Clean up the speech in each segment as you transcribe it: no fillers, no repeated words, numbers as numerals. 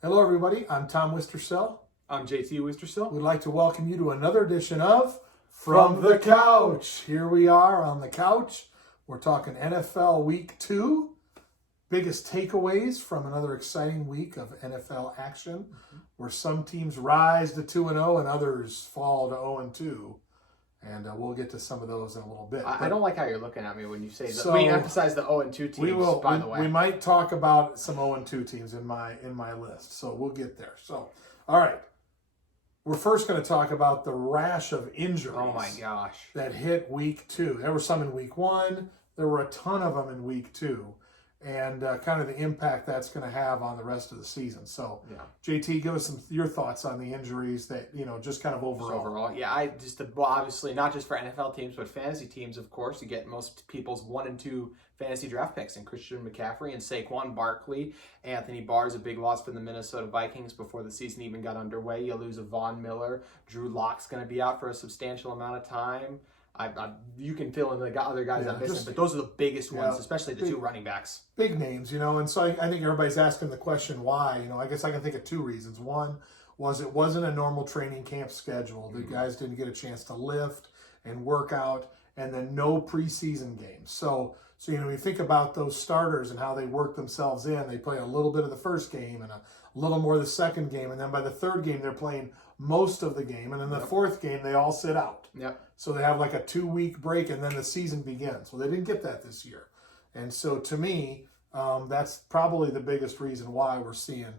Hello, everybody. I'm Tom Wistrcill. I'm JT Wistrcill. We'd like to welcome you to another edition of From the Couch. Here we are on the couch. We're talking NFL Week 2. Biggest takeaways from another exciting week of NFL action, where some teams rise to 2-0 and others fall to 0-2. And we'll get to some of those in a little bit. I don't like how you're looking at me when you say that. So we emphasize the 0-2 teams, by the way. We might talk about some 0-2 teams in my list, so we'll get there. So, all right. We're first going to talk about the rash of injuries. Oh, my gosh. That hit Week 2. There were some in Week 1. There were a ton of them in Week 2. And kind of the impact that's going to have on the rest of the season. So, yeah. JT, give us your thoughts on the injuries that, just kind of overall. Yeah, obviously not just for NFL teams, but fantasy teams, of course. You get most people's 1 and 2 fantasy draft picks, and Christian McCaffrey and Saquon Barkley. Anthony Barr is a big loss for the Minnesota Vikings before the season even got underway. You lose a Von Miller. Drew Lock's going to be out for a substantial amount of time. You can fill in the other guys I'm missing, but those are the biggest ones, especially the 2 running backs. Big names, and so I think everybody's asking the question why. I guess I can think of 2 reasons. One was it wasn't a normal training camp schedule. The guys didn't get a chance to lift and work out, and then no preseason games. So you think about those starters and how they work themselves in. They play a little bit of the first game and a little more of the second game, and then by the third game they're playing most of the game, and in the fourth game they all sit out. Yep. So they have like a 2-week break, and then the season begins. Well, they didn't get that this year, and so to me, that's probably the biggest reason why we're seeing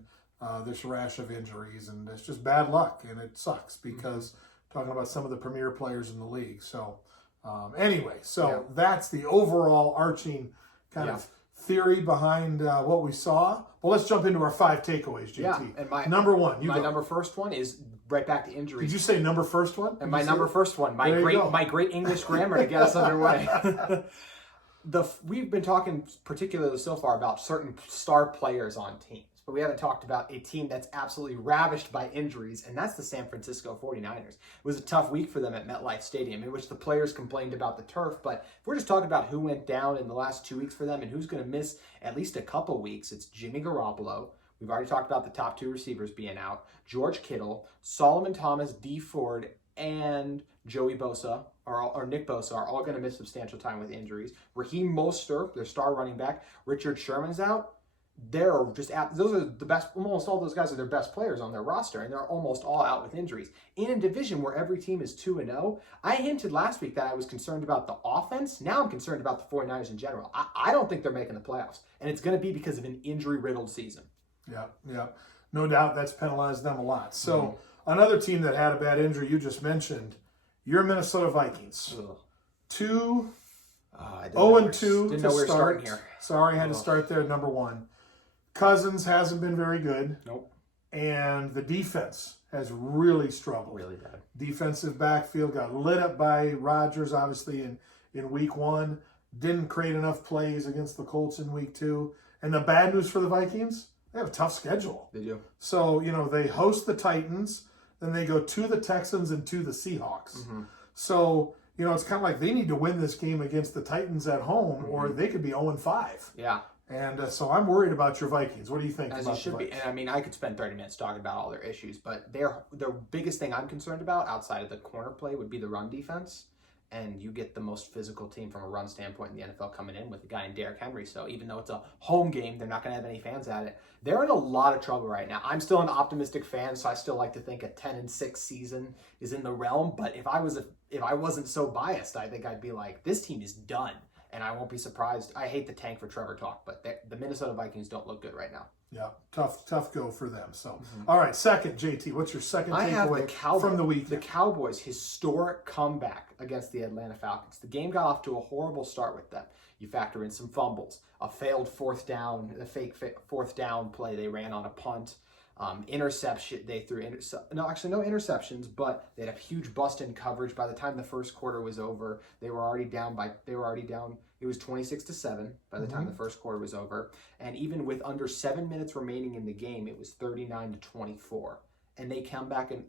this rash of injuries, and it's just bad luck, and it sucks because talking about some of the premier players in the league. So anyway, that's the overall arching kind of theory behind what we saw. Well, let's jump into our 5 takeaways, JT. Yeah, and my number one. Number first one is right back to injuries. Did you say number first one? And my number first one, my great English grammar to get us underway. We've been talking particularly so far about certain star players on teams, but we haven't talked about a team that's absolutely ravished by injuries, and that's the San Francisco 49ers. It was a tough week for them at MetLife Stadium, in which the players complained about the turf, but if we're just talking about who went down in the last 2 weeks for them and who's going to miss at least a couple weeks, it's Jimmy Garoppolo. We've already talked about the top 2 receivers being out. George Kittle, Solomon Thomas, Dee Ford, and Joey Bosa, or Nick Bosa, are all going to miss substantial time with injuries. Raheem Mostert, their star running back. Richard Sherman's out. They're just those are the best. Almost all those guys are their best players on their roster, and they're almost all out with injuries. In a division where every team is 2-0, I hinted last week that I was concerned about the offense. Now I'm concerned about the 49ers in general. I don't think they're making the playoffs, and it's going to be because of an injury-riddled season. Yeah. No doubt that's penalized them a lot. So another team that had a bad injury you just mentioned, your Minnesota Vikings. 0-2 to start. Here. Sorry, I had to start there, number 1. Cousins hasn't been very good. Nope. And the defense has really struggled. Really bad. Defensive backfield got lit up by Rodgers, obviously, in Week 1. Didn't create enough plays against the Colts in Week 2. And the bad news for the Vikings, they have a tough schedule. They do. So, they host the Titans, then they go to the Texans and to the Seahawks. So, it's kind of like they need to win this game against the Titans at home, or they could be 0-5. Yeah. And so I'm worried about your Vikings. What do you think As about you should the be. Vikings? And I could spend 30 minutes talking about all their issues, but their biggest thing I'm concerned about outside of the corner play would be the run defense. And you get the most physical team from a run standpoint in the NFL coming in with a guy in Derrick Henry. So even though it's a home game, they're not going to have any fans at it. They're in a lot of trouble right now. I'm still an optimistic fan, so I still like to think a 10-6 season is in the realm. But if I wasn't so biased, I think I'd be like, this team is done. And I won't be surprised. I hate the tank for Trevor talk, but the Minnesota Vikings don't look good right now. Yeah, tough go for them. So, all right, second, JT, what's your second takeaway from the week? The Cowboys' historic comeback against the Atlanta Falcons. The game got off to a horrible start with them. You factor in some fumbles, a failed fake fourth down play they ran on a punt, interception. They threw no interceptions, but they had a huge bust in coverage. By the time the first quarter was over, they were already down. It was 26-7 by the time the first quarter was over, and even with under 7 minutes remaining in the game, it was 39-24. And they came back and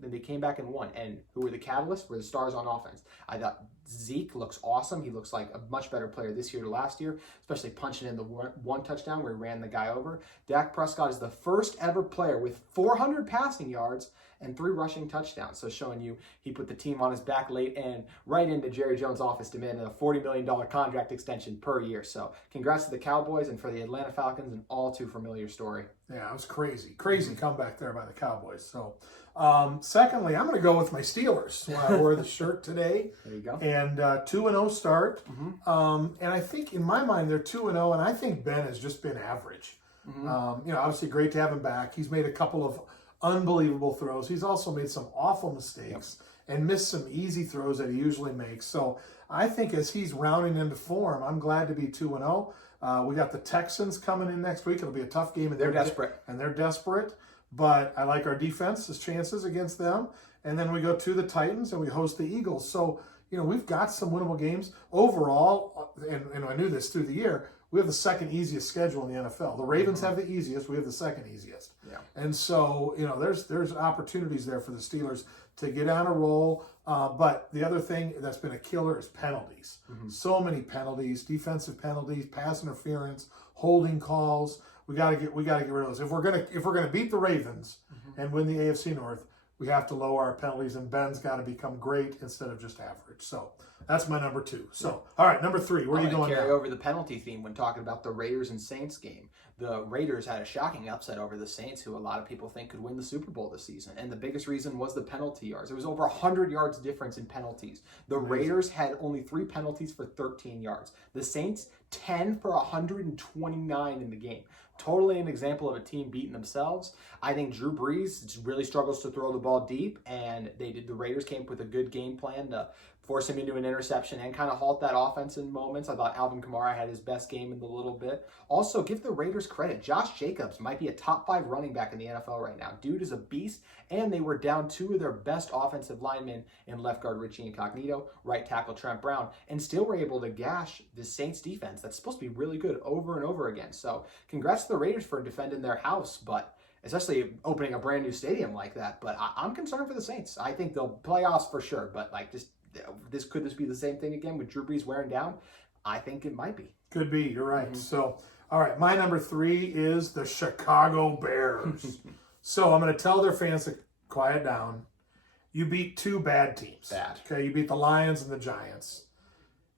won. And who were the catalysts? Were the stars on offense. I thought Zeke looks awesome. He looks like a much better player this year to last year, especially punching in the one touchdown where he ran the guy over. Dak Prescott is the first ever player with 400 passing yards and 3 rushing touchdowns. So showing you he put the team on his back late and right into Jerry Jones' office demanding a $40 million contract extension per year. So congrats to the Cowboys, and for the Atlanta Falcons, an all too familiar story. Yeah, it was crazy. Crazy comeback there by the Cowboys. So, secondly, I'm going to go with my Steelers. When I wore the shirt today. There you go. And 2-0 start. And I think in my mind they're 2-0, and I think Ben has just been average. Obviously great to have him back. He's made a couple of unbelievable throws. He's also made some awful mistakes and missed some easy throws that he usually makes. So I think as he's rounding into form, I'm glad to be 2-0. We got the Texans coming in next week. It'll be a tough game. And they're desperate. They're desperate. But I like our defense's chances against them. And then we go to the Titans and we host the Eagles. So, we've got some winnable games. Overall, and I knew this through the year, we have the second easiest schedule in the NFL. The Ravens have the easiest. We have the second easiest. Yeah. And so, there's opportunities there for the Steelers to get on a roll. But the other thing that's been a killer is penalties. So many penalties, defensive penalties, pass interference, holding calls. We got to get rid of those. If we're gonna beat the Ravens and win the AFC North, we have to lower our penalties, and Ben's got to become great instead of just average. So that's my number 2. So, all right, number 3. Where are you going now? Carry over the penalty theme when talking about the Raiders and Saints game. The Raiders had a shocking upset over the Saints, who a lot of people think could win the Super Bowl this season. And the biggest reason was the penalty yards. There was over 100 yards difference in penalties. The Raiders had only 3 penalties for 13 yards. The Saints, 10 for 129 in the game. Totally an example of a team beating themselves. I think Drew Brees really struggles to throw the ball deep, and the Raiders came up with a good game plan to force him into an interception and kind of halt that offense in moments. I thought Alvin Kamara had his best game in the little bit. Also, give the Raiders credit. Josh Jacobs might be a top 5 running back in the NFL right now. Dude is a beast, and they were down 2 of their best offensive linemen in left guard Richie Incognito, right tackle Trent Brown, and still were able to gash the Saints defense that's supposed to be really good over and over again. So congrats to the Raiders for defending their house, but especially opening a brand new stadium like that. But I'm concerned for the Saints. I think they'll playoffs for sure, but could this be the same thing again with Drew Brees wearing down? I think it might be. Could be. You're right. So, all right, my number 3 is the Chicago Bears. So I'm going to tell their fans to quiet down. You beat 2 bad teams. Bad. Okay, you beat the Lions and the Giants.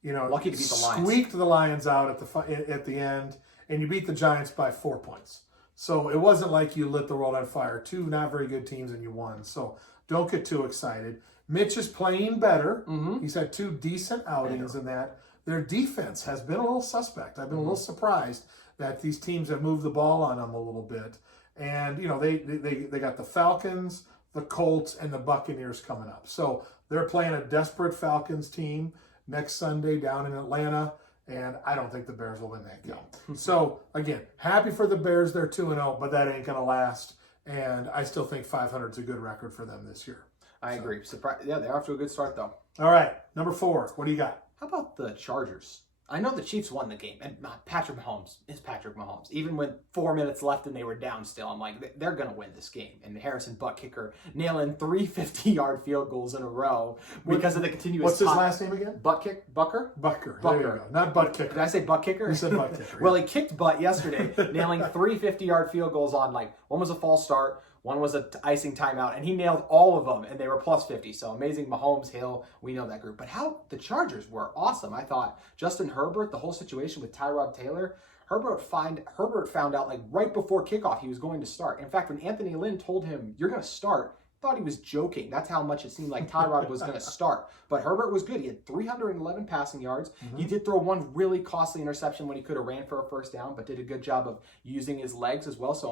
Lucky to beat the Lions. Squeaked the Lions out at the end, and you beat the Giants by 4 points. So it wasn't like you lit the world on fire. 2 not very good teams, and you won. So don't get too excited. Mitch is playing better. He's had 2 decent outings in that. Their defense has been a little suspect. I've been a little surprised that these teams have moved the ball on them a little bit. And, they got the Falcons, the Colts, and the Buccaneers coming up. So they're playing a desperate Falcons team next Sunday down in Atlanta. And I don't think the Bears will win that game. So, again, happy for the Bears. They're 2-0, but that ain't going to last. And I still think 500 is a good record for them this year. I agree. Yeah, they're off to a good start, though. All right, number 4. What do you got? How about the Chargers? I know the Chiefs won the game, and Patrick Mahomes is Patrick Mahomes. Even with 4 minutes left and they were down still, I'm like, they're going to win this game. And Harrison butt kicker nailing 3 50-yard field goals in a row because of the continuous. What's his last name again? Bucker? Bucker. There you go. Not butt kicker. Did I say butt kicker? You said butt kicker. Well, he kicked butt yesterday, nailing 3 50-yard field goals on one was a false start. One was an icing timeout, and he nailed all of them, and they were plus 50. So amazing. Mahomes, Hill, we know that group. But how the Chargers were awesome. I thought Justin Herbert, the whole situation with Tyrod Taylor, Herbert found out right before kickoff he was going to start. In fact, when Anthony Lynn told him, you're going to start, I thought he was joking. That's how much it seemed like Tyrod was going to start. But Herbert was good. He had 311 passing yards. He did throw one really costly interception when he could have ran for a first down, but did a good job of using his legs as well. So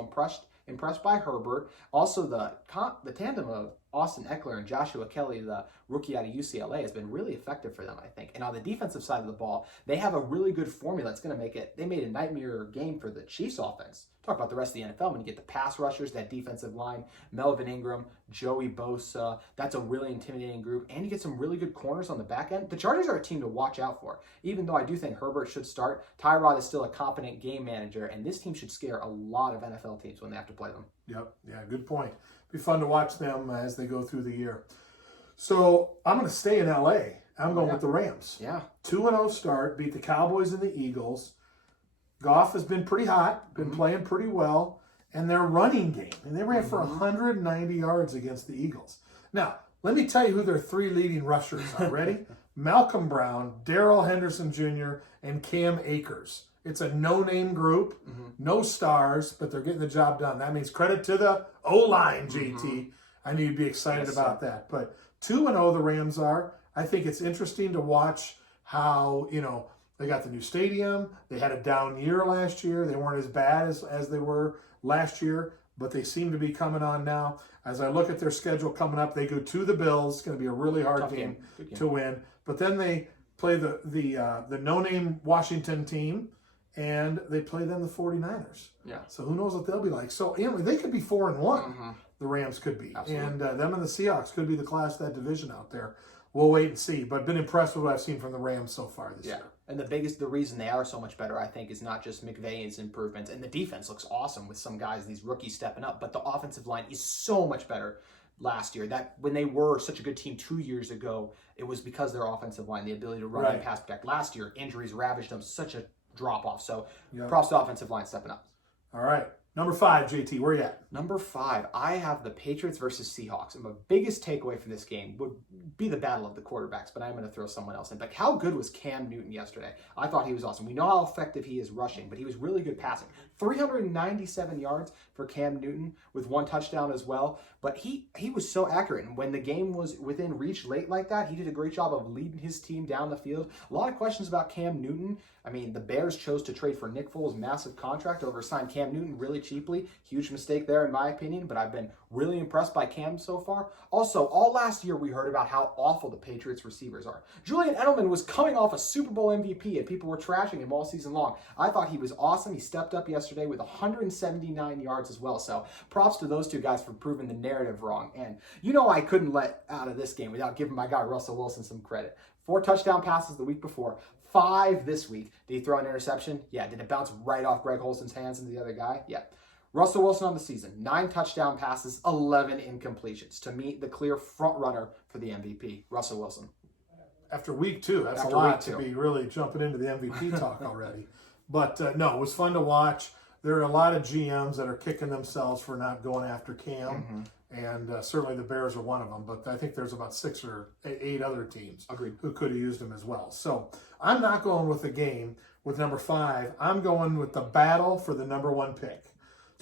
impressed by Herbert. Also, the tandem of Austin Eckler and Joshua Kelly, the rookie out of UCLA, has been really effective for them, I think. And on the defensive side of the ball, they have a really good formula that's going to make it. They made a nightmare game for the Chiefs offense. Talk about the rest of the NFL. When you get the pass rushers, that defensive line, Melvin Ingram, Joey Bosa, that's a really intimidating group. And you get some really good corners on the back end. The Chargers are a team to watch out for. Even though I do think Herbert should start, Tyrod is still a competent game manager, and this team should scare a lot of NFL teams when they have to play them. Yep. Yeah, good point. Be fun to watch them as they go through the year. So I'm going to stay in LA. I'm going with the Rams. Yeah. 2-0 start, beat the Cowboys and the Eagles. Goff has been pretty hot, been playing pretty well, and their running game. And they ran for 190 yards against the Eagles. Now, let me tell you who their 3 leading rushers are. Ready? Malcolm Brown, Darrell Henderson Jr., and Cam Akers. It's a no-name group, no stars, but they're getting the job done. That means credit to the O-line, JT. I knew you'd be excited about that. But 2-0 the Rams are. I think it's interesting to watch how, they got the new stadium. They had a down year last year. They weren't as bad as they were last year, but they seem to be coming on now. As I look at their schedule coming up, they go to the Bills. It's going to be a really hard game to win. But then they play the no-name Washington team, and they play them the 49ers. Yeah. So who knows what they'll be like. So they could be 4-1. The Rams could be. Absolutely. And them and the Seahawks could be the class of that division out there. We'll wait and see. But been impressed with what I've seen from the Rams so far this year. And the reason they are so much better, I think, is not just McVay's improvements. And the defense looks awesome with some guys, these rookies stepping up. But the offensive line is so much better last year. That when they were such a good team 2 years ago, it was because their offensive line, the ability to run and pass protect. Last year, injuries ravaged them, such a drop off. So props to the offensive line stepping up. All right. Number 5, JT, where you at? Number 5, I have the Patriots versus Seahawks. And my biggest takeaway from this game would be the battle of the quarterbacks, but I'm going to throw someone else in. But how good was Cam Newton yesterday? I thought he was awesome. We know how effective he is rushing, but he was really good passing. 397 yards for Cam Newton with 1 touchdown as well. But he was so accurate. And when the game was within reach late like that, he did a great job of leading his team down the field. A lot of questions about Cam Newton. I mean, the Bears chose to trade for Nick Foles' massive contract over sign Cam Newton really cheaply. Huge mistake there in my opinion, but I've been really impressed by Cam so far. Also, all last year we heard about how awful the Patriots receivers are. Julian Edelman was coming off a Super Bowl MVP and people were trashing him all season long. I thought he was awesome. He stepped up yesterday with 179 yards as well. So props to those 2 guys for proving the narrative wrong. And I couldn't let out of this game without giving my guy Russell Wilson some credit. 4 touchdown passes the week before, 5 this week. Did he throw an interception? Yeah. Did it bounce right off Greg Holson's hands into the other guy? Yeah. Russell Wilson on the season, 9 touchdown passes, 11 incompletions. To me, the clear front runner for the MVP, Russell Wilson. After week 2, that's a lot to be really jumping into the MVP talk already. But no, it was fun to watch. There are a lot of GMs that are kicking themselves for not going after Cam. And certainly the Bears are one of them. But I think there's about 6 or 8 other teams who could have used him as well. So I'm not going with the game with number 5. I'm going with the battle for the number 1 pick.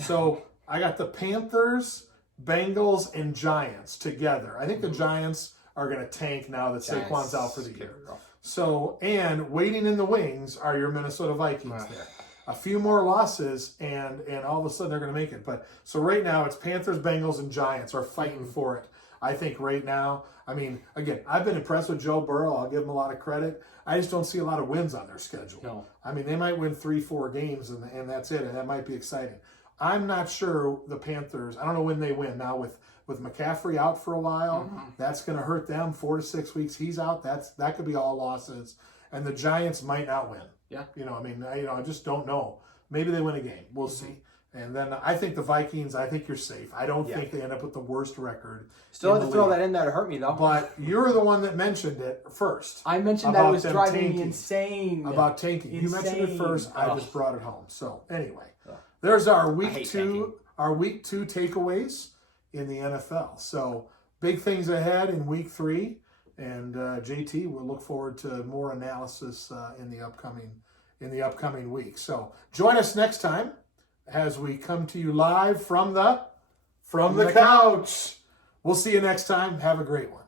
So I got the Panthers, Bengals, and Giants together. I think the Giants are going to tank now that Saquon's out for the year. So, and waiting in the wings are your Minnesota Vikings there. A few more losses, and all of a sudden they're going to make it. But so right now it's Panthers, Bengals, and Giants are fighting for it. I think right now, I mean, again, I've been impressed with Joe Burrow. I'll give him a lot of credit. I just don't see a lot of wins on their schedule. No. I mean, they might win 3-4 games, and that's it, and that might be exciting. I'm not sure the Panthers, I don't know when they win. Now with McCaffrey out for a while, that's going to hurt them. 4 to 6 weeks he's out. That could be all losses. And the Giants might not win. Yeah. I just don't know. Maybe they win a game. We'll see. And then I think the Vikings, I think you're safe. I don't think they end up with the worst record. Still had to throw that in there to hurt me, though. But you're the one that mentioned it first. I mentioned that it was driving me insane. About tanking. You mentioned it first. I just brought it home. So anyway, there's our week 2 takeaways in the NFL. So big things ahead in week 3. And JT, we'll look forward to more analysis in the upcoming week. So join us next time as we come to you live from the couch. We'll see you next time. Have a great one.